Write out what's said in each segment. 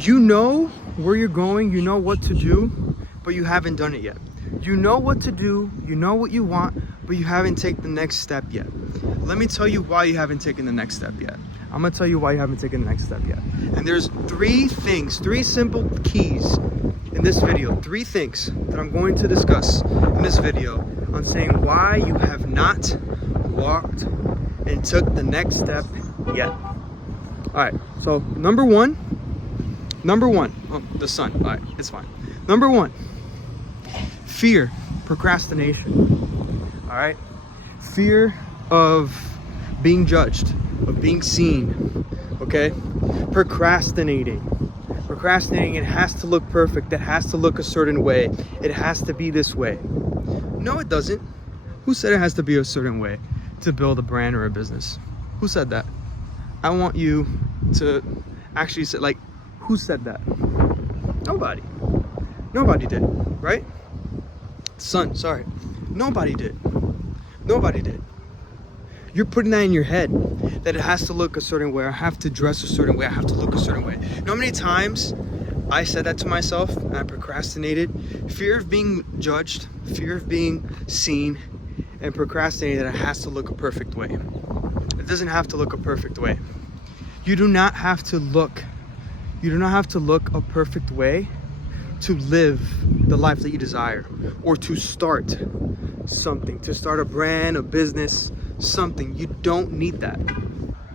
You know where you're going, you know what to do, but you haven't done it yet. You know what to do, you know what you want, but you haven't taken the next step yet. Let me tell you why you haven't taken the next step yet. I'm gonna tell you why you haven't taken the next step yet. And there's three simple keys in this video, three things that I'm going to discuss in this video on saying why you have not walked and took the next step yet. All right, so number one, oh, the sun, all right, it's fine. Number one, fear, procrastination, all right? Fear of being judged, of being seen, okay? Procrastinating, it has to look perfect, it has to look a certain way, it has to be this way. No, it doesn't. Who said it has to be a certain way to build a brand or a business? Who said that? I want you to actually say, like, who said that? Nobody. Nobody did, right? Son, sorry. Nobody did. Nobody did. You're putting that in your head that it has to look a certain way. I have to dress a certain way. I have to look a certain way. You know how many times I said that to myself and I procrastinated? Fear of being judged, fear of being seen, and procrastinated that it has to look a perfect way. It doesn't have to look a perfect way. You do not have to look a perfect way to live the life that you desire, or to start something, to start a brand, a business, something. You don't need that.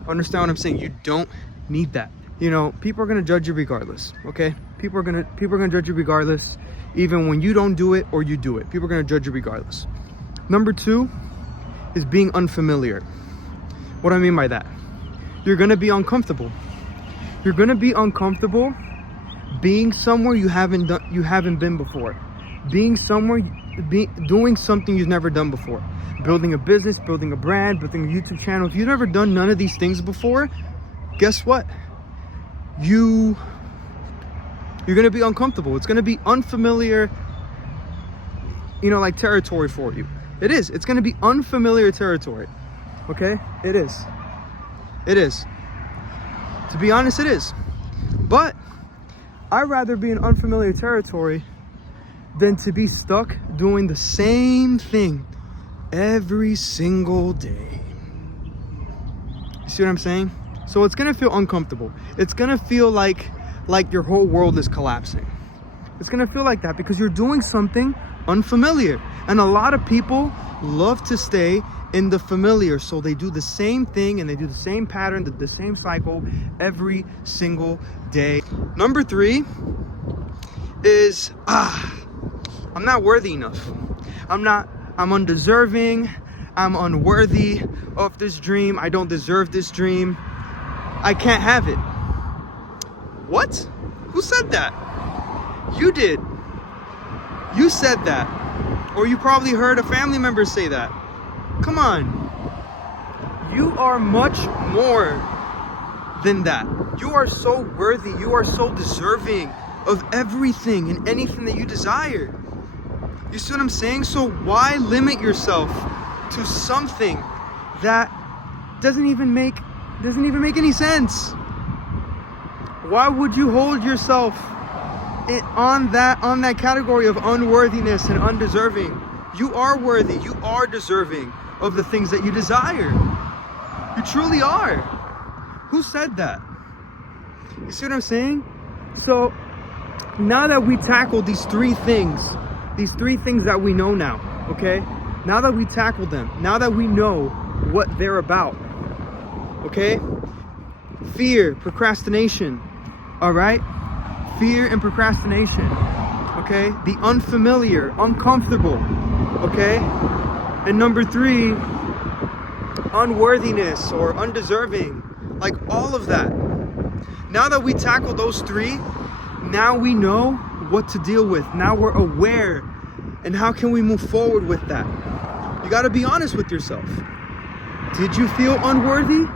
Understand what I'm saying? You don't need that. You know, people are gonna judge you regardless, okay? People are gonna judge you regardless, even when you don't do it or you do it. People are gonna judge you regardless. Number two is being unfamiliar. What do I mean by that? You're gonna be uncomfortable. You're gonna be uncomfortable being somewhere you haven't been before. Being somewhere, doing something you've never done before. Building a business, building a brand, building a YouTube channel. If you've never done none of these things before, guess what? You're gonna be uncomfortable. It's gonna be unfamiliar, you know, like territory for you. It is. It's gonna be unfamiliar territory. Okay? It is. It is. To be honest, it is. But I'd rather be in unfamiliar territory than to be stuck doing the same thing every single day. You see what I'm saying? So it's gonna feel uncomfortable. It's gonna feel like your whole world is collapsing. It's gonna feel like that because you're doing something unfamiliar. And a lot of people love to stay in the familiar, so they do the same thing and they do the same pattern, the same cycle every single day. Number three is I'm not worthy enough. I'm undeserving, I'm unworthy of this dream, I don't deserve this dream, I can't have it. What? Who said that? You did. You said that. Or you probably heard a family member say that. Come on. You are much more than that. You are so worthy. You are so deserving of everything and anything that you desire. You see what I'm saying? So why limit yourself to something that doesn't even make any sense? Why would you hold yourself on that category of unworthiness and undeserving? You are worthy. You are deserving of the things that you desire. You truly are. Who said that? You see what I'm saying? So now that we tackled these three things that we know now, okay? Now that we tackled them, now that we know what they're about, okay? Fear, procrastination, all right? Fear and procrastination, okay? The unfamiliar, uncomfortable, okay? And number three, unworthiness or undeserving, like all of that. Now that we tackle those three, now we know what to deal with. Now we're aware. And how can we move forward with that? You got to be honest with yourself. Did you feel unworthy?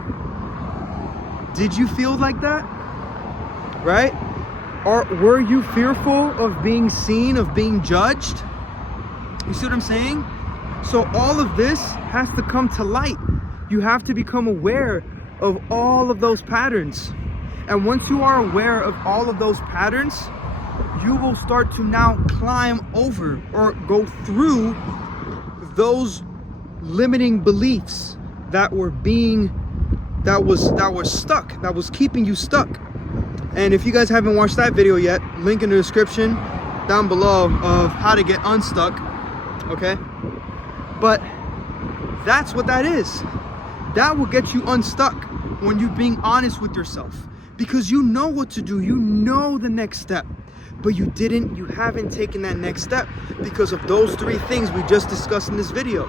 Did you feel like that? Right? Or were you fearful of being seen, of being judged? You see what I'm saying? So all of this has to come to light. You have to become aware of all of those patterns. And once you are aware of all of those patterns, you will start to now climb over or go through those limiting beliefs that were stuck, that was keeping you stuck. And if you guys haven't watched that video yet, link in the description down below of how to get unstuck, okay? But that's what that is. That will get you unstuck when you're being honest with yourself, because you know what to do, you know the next step, but you haven't taken that next step because of those three things we just discussed in this video.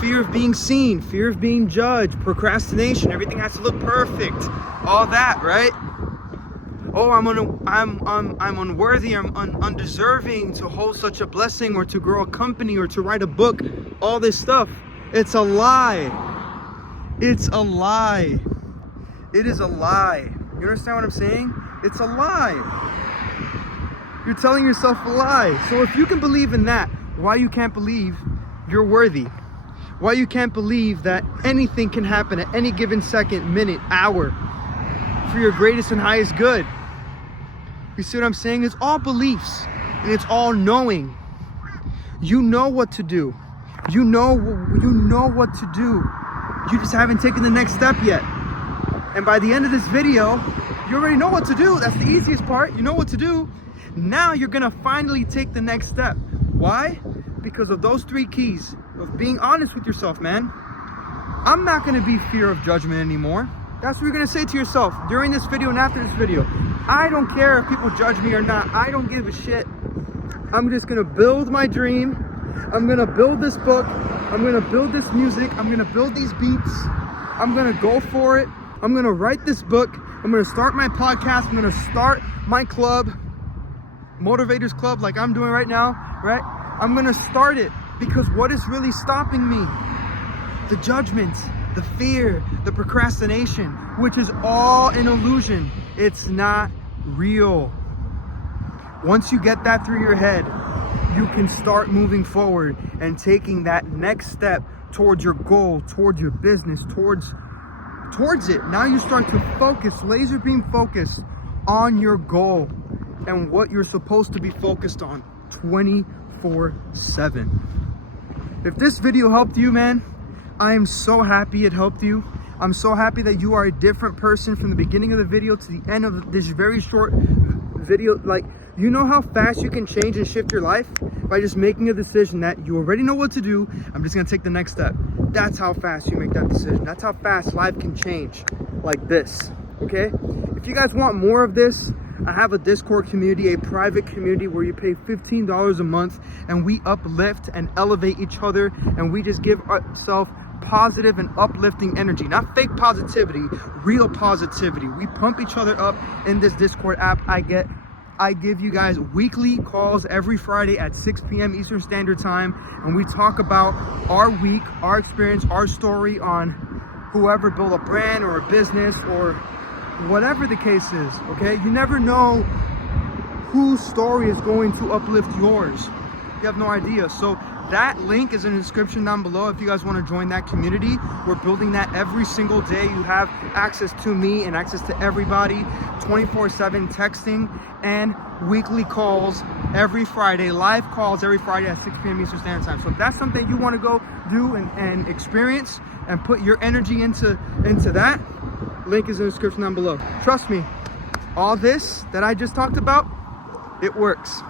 Fear of being seen, fear of being judged, procrastination, everything has to look perfect, all that, right? Oh, I'm unworthy, I'm undeserving to hold such a blessing, or to grow a company, or to write a book, all this stuff. It's a lie. It's a lie. It is a lie. You understand what I'm saying? It's a lie. You're telling yourself a lie. So if you can believe in that, why you can't believe you're worthy? Why you can't believe that anything can happen at any given second, minute, hour for your greatest and highest good? You see what I'm saying? It's all beliefs, and it's all knowing. You know what to do. You know what to do. You just haven't taken the next step yet. And by the end of this video, you already know what to do. That's the easiest part. You know what to do. Now you're gonna finally take the next step. Why? Because of those three keys of being honest with yourself, man. I'm not gonna be fear of judgment anymore. That's what you're gonna say to yourself during this video and after this video. I don't care if people judge me or not. I don't give a shit. I'm just gonna build my dream. I'm gonna build this book. I'm gonna build this music. I'm gonna build these beats. I'm gonna go for it. I'm gonna write this book. I'm gonna start my podcast. I'm gonna start my club, Motivators Club, like I'm doing right now, right? I'm gonna start it, because what is really stopping me? The judgment, the fear, the procrastination, which is all an illusion. It's not real. Once you get that through your head, you can start moving forward and taking that next step towards your goal, towards your business, towards it. Now you start to focus, laser beam focus on your goal and what you're supposed to be focused on 24/7. If this video helped you, man, I am so happy it helped you. I'm so happy that you are a different person from the beginning of the video to the end of this very short video. Like, you know how fast you can change and shift your life by just making a decision that you already know what to do. I'm just gonna take the next step. That's how fast you make that decision. That's how fast life can change, like this, okay? If you guys want more of this, I have a Discord community, a private community where you pay $15 a month, and we uplift and elevate each other, and we just give ourselves positive and uplifting energy. Not fake positivity, real positivity. We pump each other up in this Discord app. I give you guys weekly calls every Friday at 6 p.m. Eastern Standard Time, and we talk about our week, our experience, our story on whoever built a brand or a business or whatever the case is, okay? You never know whose story is going to uplift yours. You have no idea. So that link is in the description down below if you guys want to join that community. We're building that every single day. You have access to me and access to everybody, 24/7 texting and weekly calls every Friday, live calls every Friday at 6 p.m. Eastern Standard Time. So if that's something you want to go do and experience and put your energy into that, link is in the description down below. Trust me, all this that I just talked about, it works.